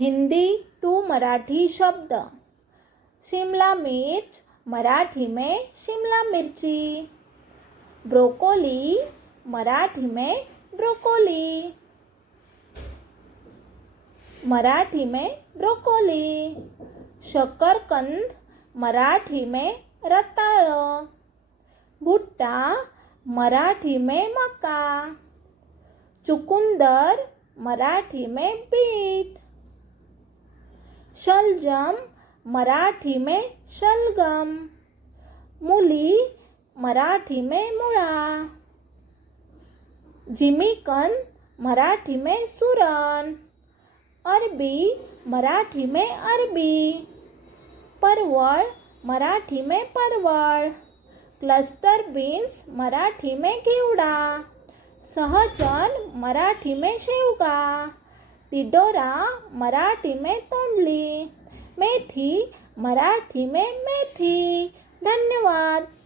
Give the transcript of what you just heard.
Hindi to Marathi शब्द। शिमला मिर्च मराठी में शिमला मिर्ची। ब्रोकोली मराठी में ब्रोकोली। मराठी में ब्रोकोली। शकरकंद मराठी में रताळ। भुट्टा मराठी में मका। चुकुंदर मराठी में बीट। शलजम मराठी में शलगम। मूली मराठी में मुळा। जिमीकंद मराठी में सुरण। अरबी मराठी में अरबी। परवल मराठी में परवल। क्लस्टर बीन्स मराठी में घेवडा। सहजन मराठी में शेवगा। तिडोरा मराठी में तोंडली। मेथी मराठी में मेथी। धन्यवाद।